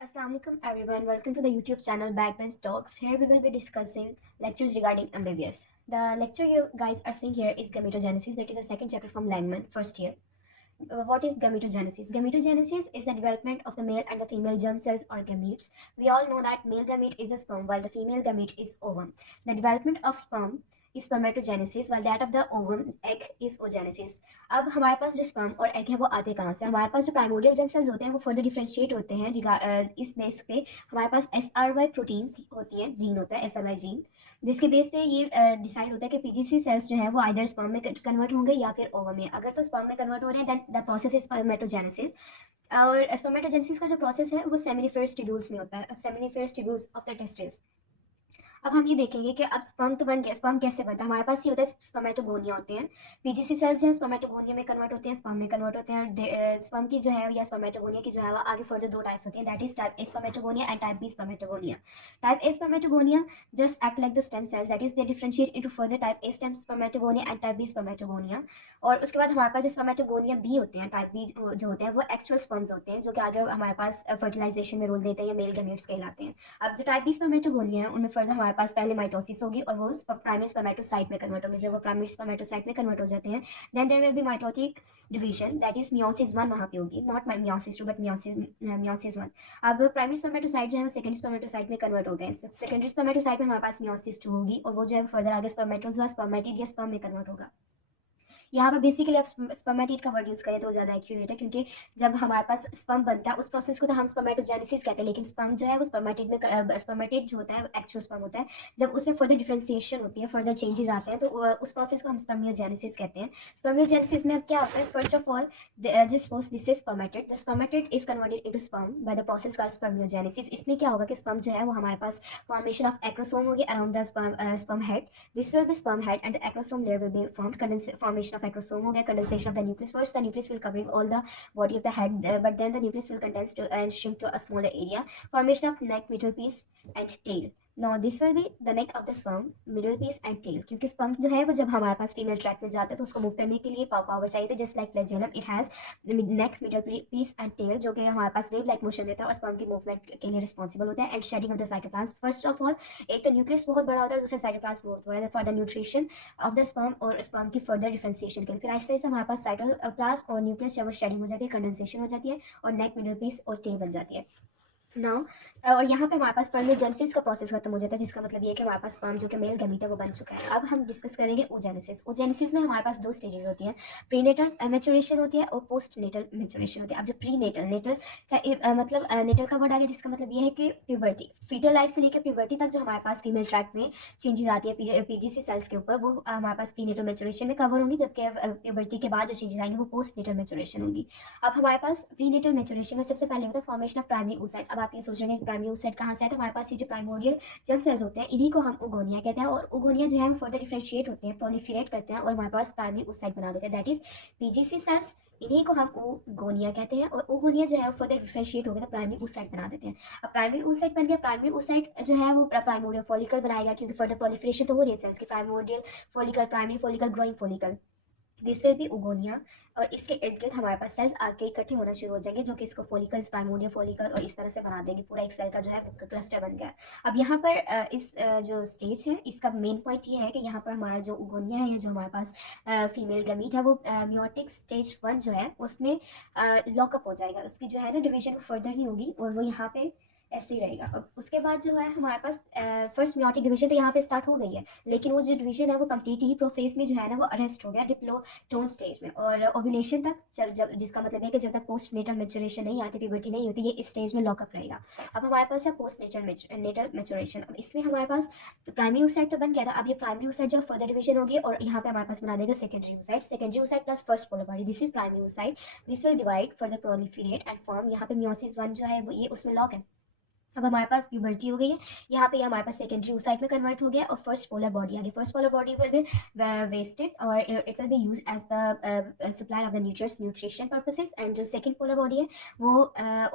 Assalamualaikum everyone, welcome to the YouTube channel Backbench Talks. Here we will be discussing lectures regarding MBBS. The lecture you guys are seeing here is gametogenesis, that is the second chapter from Langman, first year. What is gametogenesis? Gametogenesis is the development of the male and the female germ cells or gametes. We all know that male gamete is the sperm while the female gamete is ovum. The development of sperm is spermatogenesis while that of the ovum egg is oogenesis. अब हमारे पास जो sperm और egg है वो आते कहाँ से? हमारे पास जो प्राइमोडियल जर्म सेल्स होते हैं वो फर्दर डिफ्रेंशिएट होते हैं इस बेस पे हमारे पास SRY प्रोटीन्स होती हैं, जीन होता है SRY जीन, जिसके बेस पे ये डिसाइड होता है कि पीजीसी सेल्स जो है वो आइदर स्पर्म में कन्वर्ट होंगे या फिर ओवम में. अगर तो स्पर्म में कन्वर्ट हो रहे हैं then the process is spermatogenesis. और स्पर्मेटोजेनेसिस का जो प्रोसेस है वो सेमिनिफेरस ट्यूब्यूल्स में होता है, seminiferous tubules of the testis. अब हम ये देखेंगे कि अब स्पर्म तो बन गया, स्पर्म कैसे बनता है? हमारे पास ये होता है स्पर्मेटोगोनिया होते हैं, पीजीसी सेल्स जो है स्पर्मेटोगोनिया में कन्वर्ट होते हैं, स्पर्म में कन्वर्ट होते हैं. स्पर्म की जो है या स्पर्मेटोगोनिया की जो है वो आगे फर्दर दो टाइप्स होती हैं, that is type A spermatogonia and type B spermatogonia. Type A spermatogonia just act like the stem cells, that is they differentiate into further type A stem spermatogonia and type B spermatogonia. और उसके बाद हमारे पास जो spermatogonia B होते हैं, type B जो होते हैं वो एक्चुअल स्पर्म्स होते हैं जो कि आगे हमारे पास फर्टिलाइजेशन में रोल देते हैं या मेल गैमेट्स कहलाते हैं. अब जो टाइप बी स्पर्मेटोगोनिया है उनमें फर्दर हमारे पास पहले माइटोसिस होगी और वो प्राइमरी स्पर्मेटोसाइट में कन्वर्ट होंगे. जब वो प्राइमरी स्पर्मेटोसाइट में कन्वर्ट हो जाते हैं then there will be mitotic division, that is meiosis 1 वहाँ पे होगी, नॉट मियोसिस 2 बट मियोसिस 1. अब प्राइमरी स्पर्मेटोसाइट जो है सेकेंडरी स्पर्मेटोसाइट में कन्वर्ट हो गए. सेकेंडरी स्पर्मेटोसाइट में हमारे पास मियोसिस 2 होगी और वो जो है फर्दर आगे स्पर्मेटोजोआ स्पर्मेटिड या स्पर्म में कन्वर्ट होगा. यहाँ पर बेसिकली आप स्पर्मेटिड का वर्ड यूज़ करें तो ज़्यादा एक्यूरेट है, क्योंकि जब हमारे पास स्पर्म बनता है उस प्रोसेस को तो हम स्पर्मेटोजेनेसिस कहते हैं, लेकिन स्पर्म जो है वो स्पर्मेटिड में स्पर्मेटिड जो होता है एक्चुअल स्पर्म होता है. जब उसमें फर्दर डिफ्रेंसिएशन होती है, फर्दर चेंजेस आते हैं तो उस प्रोसेस को हम स्पर्मियोजेनेसिस कहते हैं. स्पर्मियोजेनेसिस में अब क्या होता है? First of all suppose this is spermatid, the spermatid is converted into sperm by the process called spermiogenesis. इसमें क्या होगा कि स्पर्म जो है वो हमारे पास फॉर्मेशन ऑफ एक्रोसोम होगी around the sperm head. This will B sperm head and the acrosome layer will be formed. Formation of acrosome हो गया, condensation of the nucleus. First the nucleus will covering all the body of the head, but then the nucleus will condense to and shrink to a smaller area. Formation of neck, middle piece and tail. Now this will be the neck of the sperm, middle piece and tail. क्योंकि sperm जो है वो जब हमारे पास female track में जाता है तो उसको मूव करने के लिए पावर चाहिए था, just like flagellum it has neck, middle piece and tail, जो कि हमारे पास वेव लाइक मोशन देता है और स्पर्म की मूवमेंट के लिए रिस्पॉन्सिबल होता है. And shedding of the cytoplasm. First of all एक तो न्यूक्लियस बहुत बड़ा होता है, दूसरा साइटोप्लाज्म बहुत बड़ा है for the nutrition of the sperm और स्पर्म की फर्दर डिफरेंशिएशन के लिए. फिर आहिस्ता आहिस्ता हमारे पास साइटोप्लाज्म और न्यूक्लियस जब शेडिंग हो जाती है, कंडेंसेशन हो जाती है और नेक, मिडल पीस और टेल बन जाती है. नाउ और यहाँ पे हमारे पास स्पर्मियोजेनेसिस का प्रोसेस खत्म हो जाता है, जिसका मतलब ये है कि हमारे पास स्पर्म जो कि मेल गैमीट है वो बन चुका है. अब हम डिस्कस करेंगे oogenesis. oogenesis में हमारे पास दो स्टेजेस होती हैं, प्रीनेटल मैच्योरेशन होती है और पोस्ट नेटल मैच्योरेशन होती है. अब जो प्रीनेटल, नेटल का मतलब नेटल का वर्ड आ गया जिसका मतलब ये है कि प्यूबर्टी, फीटल लाइफ से लेकर प्यूबर्टी तक जो हमारे पास फीमेल ट्रैक में चेंजेस आती है पीजीसी सेल्स के ऊपर, वो हमारे पास प्रीनेटल मैच्योरेशन में कवर होंगी, जबकि प्यूबर्टी के बाद जो चेंजेस आएंगे वो पोस्ट नेटल मैच्योरेशन होंगी. अब हमारे पास प्रीनेटल मैच्योरेशन में सबसे पहले होता है फॉर्मेशन ऑफ प्राइमरी oocyte. अब आप ये सोच रहे हैं कि प्राइमरी oocyte कहाँ से है? तो हमारे पास ये जो प्राइमोरियल जर्म सेल्स होते हैं इन्हीं को हम ओगोनिया कहते हैं, और ओगोनिया जो है वो फर्दर डिफरेंशिएट होते हैं, प्रोलिफरेट करते हैं और हमारे पास प्राइमरी oocyte बना देते हैं, दैट इज पीजीसी सेल्स. इन्हीं को हम ओगोनिया कहते हैं और ओगोनिया जो है वो फर्दर डिफरेंशिएट हो गया तो प्राइमरी oocyte बना देते हैं. अब प्राइमरी oocyte बन गया, प्राइमरी oocyte जो है वो प्राइमोरियल फॉलिकल बनाएगा, क्योंकि फर्दर प्रोलिफरेशन तो हो रही है सेल्स की. Primordial follicle, primary follicle, growing follicle, this will be oogonia. और इसके इर्द गिर्द हमारे पास सेल्स आके इकट्ठे होना शुरू हो जाएंगे जो कि इसको फॉलिकल्स, प्राइमोरियल फॉलिकल और इस तरह से बना देंगे, पूरा एक सेल का जो है क्लस्टर बन गया. अब यहाँ पर इस जो स्टेज है इसका मेन पॉइंट ये है कि यहाँ पर हमारा जो ओगोनिया है, जो हमारे पास फीमेल गमीट है, वो म्योटिक स्टेज 1 जो है उसमें लॉकअप हो जाएगा. उसकी जो है ना डिवीजन फर्दर नहीं होगी और वो यहाँ पे ऐसे ही रहेगा. अब उसके बाद जो है हमारे पास फर्स्ट म्योटिक डिवीजन तो यहाँ पे स्टार्ट हो गई है, लेकिन वो जो डिवीजन है वो कंप्लीट ही प्रोफेज में जो है ना वो अरेस्ट हो गया डिप्लोटोन स्टेज में. और ओव्यूलेशन तक जब जिसका मतलब है कि जब तक पोस्ट नेटल मैच्योरेशन नहीं आती, प्यूबर्टी नहीं होती, ये इस स्टेज में लॉकअप रहेगा. अब हमारे पास है पोस्ट नेटल मैच्योरेशन. अब इसमें हमारे पास प्राइमरी oocyte तो बन गया था, अब ये प्राइमरी oocyte जो फर्दर डिवीजन होगी और यहाँ पे हमारे पास बना देगा secondary oocyte. Secondary oocyte plus first polar body, this is primary oocyte. This will divide further proliferate and form. यहाँ पे मियोसिस 1 जो है वो ये उसमें लॉक है, अब हमारे पास प्यूबर्टी हो गई है, यहाँ पे हमारे पास सेकेंडरी oocyte में कन्वर्ट हो गया और फर्स्ट पोलर बॉडी आ गई। First polar body will be wasted और it will be use as the supply of the nutrients nutrition purposes. And जो सेकंड पोलर बॉडी है वो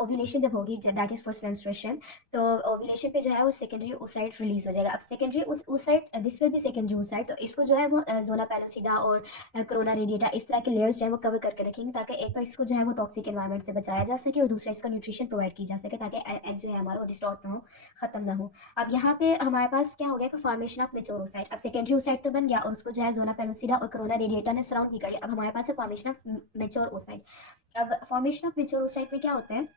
ओव्यूलेशन जब होगी, दैट इज फर्स्ट मेंस्ट्रुएशन, तो ओव्यूलेशन पे जो है वो सेकेंडरी oocyte रिलीज हो जाएगा। अब secondary oocyte, this will B secondary oocyte, तो इसको जो है वो जोना पेलोसिडा और कोरोना रेडिएटा इस तरह के लेयर्स जो है वो कवर करके रखेंगे, ताकि एक तो इसको जो है वो टॉक्सिक एनवायरनमेंट से बचाया जा सके और दूसरा इसको न्यूट्रिशन प्रोवाइड की जा सके, ताकि एग जो है हमारा डिस्टॉर्ट ना हो, खत्म ना हो। अब यहाँ पे हमारे पास क्या हो गया कि फॉर्मेशन ऑफ मेच्योर oocyte। अब सेकेंडरी oocyte तो बन गया और उसको जो है जोना पेलोसिडा और कोरोना रेडिएटा ने सराउंड भी कर लिया। अब हमारे पास है फॉर्मेशन ऑफ मेच्योर oocyte। अब फॉर्मेशन ऑफ मेच्योर oocyte में क्या होता है,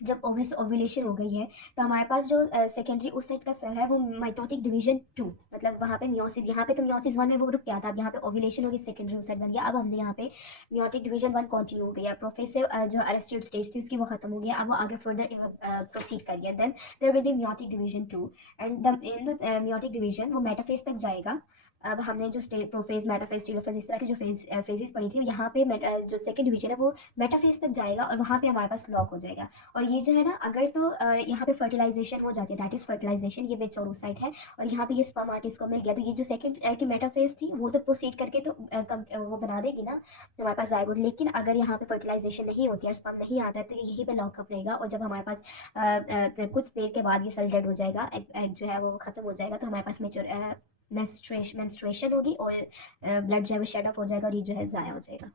जब ओव्यूलेशन हो गई है तो हमारे पास जो सेकेंडरी oocyte का सेल है वो माइटोटिक डिवीजन 2, मतलब वहाँ पे मियोसिस, यहाँ पे तो मियोसिस 1 में वो रुक गया था, अब यहाँ पे ओव्यूलेशन हो गई, सेकेंडरी oocyte बन गया। अब हमने यहाँ पे मियोटिक डिवीजन 1 कंटिन्यू हो गया, प्रोफेसिव जो अरेस्टेड स्टेज थी उसकी वो खत्म हो गया, अब वो आगे फर्दर प्रोसीड कर गया। Then there will be meiotic division 2 and in the meiotic division वो मेटाफेज तक जाएगा। अब हमने जो प्रोफेज मेटाफेज टेलोफेज इस तरह की जो फेजेस पढ़ी थी, यहाँ पे जो सेकंड डिवीजन है वो मेटाफेज तक जाएगा और वहाँ पे हमारे पास लॉक हो जाएगा। और ये जो है ना, अगर तो यहाँ पे फर्टिलाइजेशन हो जाती है, दैट इज फर्टिलाइजेशन, ये मेच्योर oocyte है और यहाँ पे ये स्पर्म आके इसको मिल गया, तो ये जो सेकंड की मेटाफेज थी वो तो प्रोसीड करके तो वो बना देगी ना हमारे पास जायगोट। लेकिन अगर यहाँ पे फर्टिलाइजेशन नहीं होती है, स्पर्म नहीं आता है, तो ये यहीं पे लॉकअप रहेगा और जब हमारे पास कुछ देर के बाद ये सेल डेड हो जाएगा, एग जो है वो खत्म हो जाएगा, तो हमारे पास मेंस्ट्रुएशन होगी और ब्लड जो है वो शेड ऑफ हो जाएगा और ये जो है ज़ाया हो जाएगा।